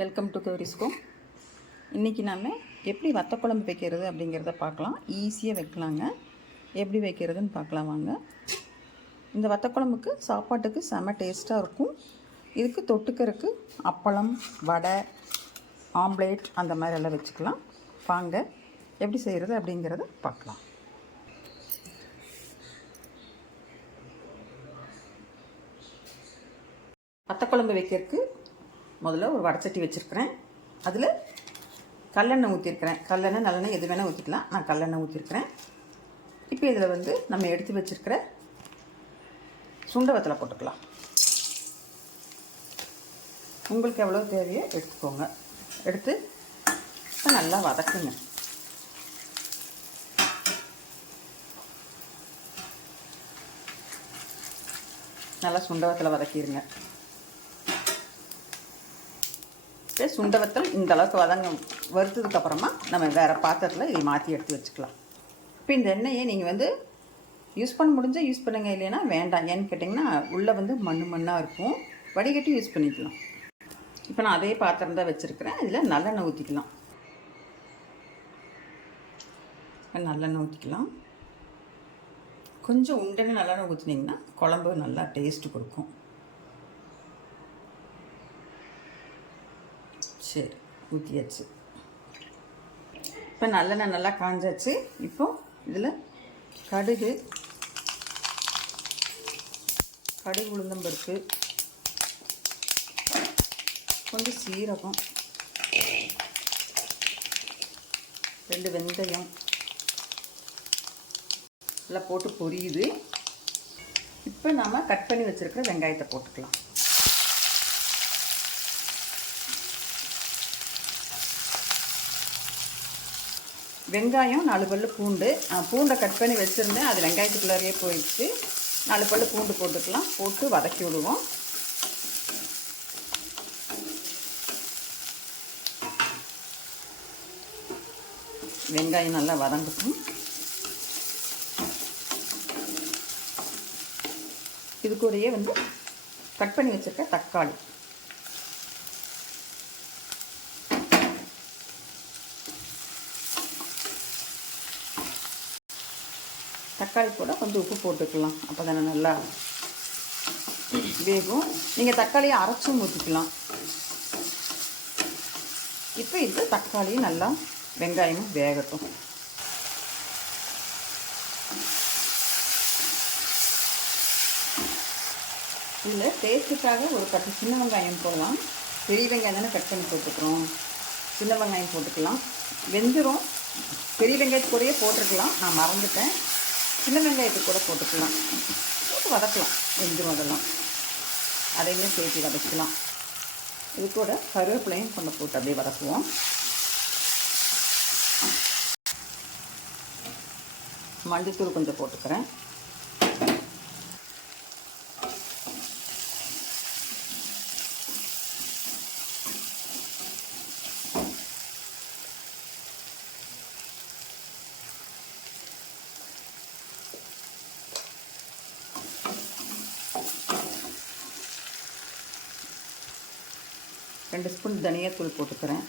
Welcome to கௌரிஸ்கோ. இன்றைக்கி நம்ம எப்படி வத்த குழம்பு வைக்கிறது அப்படிங்கிறத பார்க்கலாம். ஈஸியாக வைக்கலாங்க. எப்படி வைக்கிறதுன்னு பார்க்கலாம் வாங்க. இந்த வத்த குழம்புக்கு சாப்பாட்டுக்கு செம டேஸ்ட்டாக இருக்கும். இதுக்கு தொட்டுக்கிறதுக்கு அப்பளம், வடை, ஆம்லேட் அந்த மாதிரி எல்லாம் வச்சுக்கலாம். வாங்க எப்படி செய்கிறது அப்படிங்கிறத பார்க்கலாம். வத்த குழம்பு வைக்கிறதுக்கு முதல்ல ஒரு வடச்சட்டி வச்சுருக்கிறேன். அதில் கல்லெண்ணெய் ஊற்றிருக்கிறேன். கல்லெண்ணெய் நல்லெண்ணெய் எது வேணால் ஊற்றிக்கலாம். நான் கல்லெண்ணெய் ஊற்றிருக்கிறேன். இப்போ இதில் நம்ம எடுத்து வச்சுருக்கிற சுண்டை வத்தலை போட்டுக்கலாம். உங்களுக்கு எவ்வளோ தேவையோ எடுத்துக்கோங்க. எடுத்து நல்லா வதக்குங்க. நல்லா சுண்டை வத்தலை வதக்கிடுங்க. சுண்டவத்தல் இந்த அளவுக்கு வறுத்ததுக்கப்புறமா நம்ம வேறு பாத்திரத்தில் இதை மாற்றி எடுத்து வச்சுக்கலாம். இப்போ இந்த எண்ணெயை நீங்கள் யூஸ் பண்ண முடிஞ்சால் யூஸ் பண்ணுங்க, இல்லைன்னா வேண்டாம். ஏன்னு கேட்டிங்கன்னா உள்ளே மண்ணாக இருக்கும். வடிகட்டி யூஸ் பண்ணிக்கலாம். இப்போ நான் அதே பாத்திரம் தான் வச்சுருக்கிறேன். இதில் நல்லெண்ணெய் ஊற்றிக்கலாம். நல்லெண்ணெய் ஊற்றிக்கலாம். கொஞ்சம் உண்டெண்ணெய் நல்லெண்ணெய் ஊற்றினீங்கன்னா குழம்பு நல்லா டேஸ்ட்டு கொடுக்கும். சரி, ஊற்றியாச்சு. இப்போ நல்லெண்ணெய் நல்லா காஞ்சாச்சு. இப்போ இதில் கடுகு உளுந்தம்பருப்பு, கொஞ்சம் சீரகம், 2 வெந்தயம் எல்லாம் போட்டு பொரியுது. இப்போ நாம் கட் பண்ணி வச்சுருக்கிற வெங்காயத்தை போட்டுக்கலாம். வெங்காயம் 4 பல்லு பூண்டு, பூண்டை கட் பண்ணி வச்சுருந்தேன். அது வெங்காயத்துக்குள்ளாரையே போயிடுச்சு. 4 பல்லு பூண்டு போட்டுக்கலாம். போட்டு வதக்கி விடுவோம். வெங்காயம் நல்லா வதங்கட்டும். இது கூடயே கட் பண்ணி வச்சுருக்க தக்காளி, தக்காளி கூட கொஞ்சம் உப்பு போட்டுக்கலாம். அப்போ தானே நல்லா வேகும். நீங்கள் தக்காளியை அரைச்சும் ஊற்றிக்கலாம். இப்போ இது தக்காளியும் நல்லா வெங்காயமும் வேகட்டும். இதில் டேஸ்ட்டுக்காக ஒரு 10 சின்ன வெங்காயம் போடலாம். பெரிய வெங்காயம் தானே கட் பண்ணி போட்டுக்கிறோம். சின்ன வெங்காயம் போட்டுக்கலாம். வெந்துடும். பெரிய வெங்காயத்து கூடயே போட்டிருக்கலாம், நான் மறந்துட்டேன். சின்ன வெங்காயத்துக்கு கூட போட்டுக்கலாம். போட்டு வதக்கலாம். வெந்துடும். அதெல்லாம் அதையுமே சேர்த்து வதக்கலாம். இது கூட கருவேப்பிலையும் கொண்டு போட்டு அப்படியே வதக்குவோம். மல்லித்தூள் கொஞ்சம் போட்டுக்கிறேன். ரெண்டு ஸ்பூன் தனியாத்தூள் போட்டுக்கிறேன்.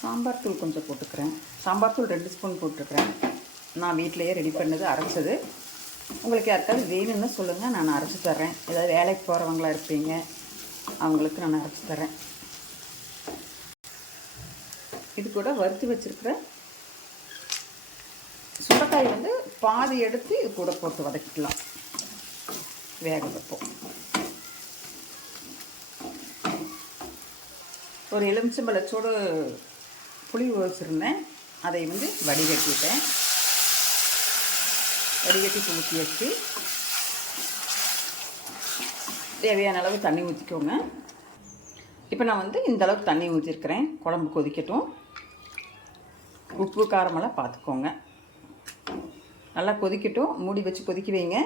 சாம்பார் தூள் கொஞ்சம் போட்டுக்கிறேன். சாம்பார் தூள் 2 ஸ்பூன் போட்டுக்கிறேன். நான் வீட்டிலையே ரெடி பண்ணது, அரைச்சது. உங்களுக்கு யாருக்காவது வேணும்னு சொல்லுங்கள், நான் அரைச்சி தர்றேன். ஏதாவது வேலைக்கு போகிறவங்களா இருப்பீங்க, அவங்களுக்கு நான் அரைச்சி தரேன். இது கூட வறுத்து வச்சுருக்கிற சுண்டைக்காய் பாதி எடுத்து இது கூட போட்டு வதக்கிக்கலாம். வேக வைப்போம். ஒரு எலுமிச்சம்பழச்சோடு புளி வச்சுருந்தேன். அதை வடிகட்டிட்டேன். வடிகட்டி ஊற்றி வச்சு தேவையான அளவு தண்ணி ஊற்றிக்கோங்க. இப்போ நான் இந்த அளவுக்கு தண்ணி ஊற்றிருக்கிறேன். குழம்பு கொதிக்கட்டும். உப்பு காரமெல்லாம் பார்த்துக்கோங்க. நல்லா கொதிக்கட்டும். மூடி வச்சு கொதிக்க வைங்க.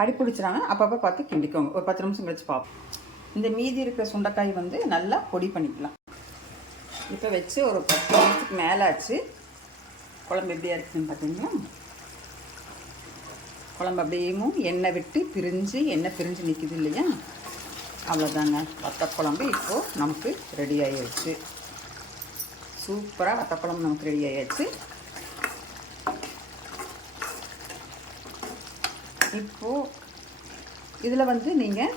அடிப்பிடிச்சிடாங்க. அப்பப்போ பார்த்து கிண்டிக்கோங்க. ஒரு 10 நிமிஷம் கழிச்சு பார்ப்போம். இந்த மீதி இருக்கிற சுண்டைக்காய் நல்லா பொடி பண்ணிக்கலாம். இப்போ வச்சு ஒரு 10 நிமிஷத்துக்கு மேலே ஆச்சு. குழம்பு எப்படியா இருக்குன்னு பார்த்தீங்கன்னா குழம்பு அப்படியும் எண்ணெய் விட்டு எண்ணெய் பிரிஞ்சு நிற்கிது இல்லையா, அவ்வளோதாங்க. வத்தக்குழம்பு இப்போது நமக்கு ரெடி ஆகிடுச்சு. சூப்பராக வத்தக்குழம்பு நமக்கு ரெடி ஆகிடுச்சு. இப்போது இதில் வந்து நீங்கள்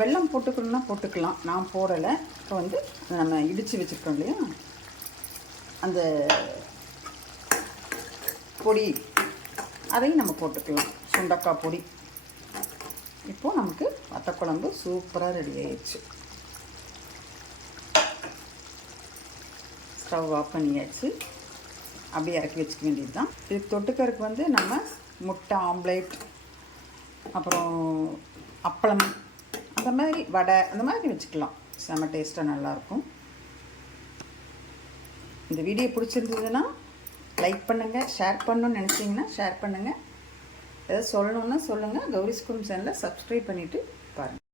வெல்லம் போட்டுக்கணுன்னா போட்டுக்கலாம். நான் போடலை. இப்போ வந்து நம்ம இடித்து வச்சுருக்கோம் இல்லையா, அந்த பொடி அதையும் நம்ம போட்டுக்கலாம். சுண்டக்காய் பொடி. இப்போது நமக்கு வத்தக்குழம்பு சூப்பராக ரெடி ஆயிடுச்சு. ஸ்டவ் ஆஃப் பண்ணியாச்சு. அப்படியே இறக்கி வச்சுக்க வேண்டியது தான். இது தொட்டுக்கறதுக்கு வந்து நம்ம முட்டை ஆம்லேட், அப்புறம் அப்பளம், அந்த மாதிரி வடை, அந்த மாதிரி வச்சுக்கலாம். செம்ம டேஸ்ட்டாக நல்லாயிருக்கும். இந்த வீடியோ பிடிச்சிருந்ததுன்னா லைக் பண்ணுங்கள், ஷேர் பண்ணணுன்னு நினச்சிங்கன்னா ஷேர் பண்ணுங்கள். ஏதாவது சொல்லணுன்னா சொல்லுங்கள். கௌரிஸ் குடும்பம் சேனலை சப்ஸ்கிரைப் பண்ணிவிட்டு பாருங்கள்.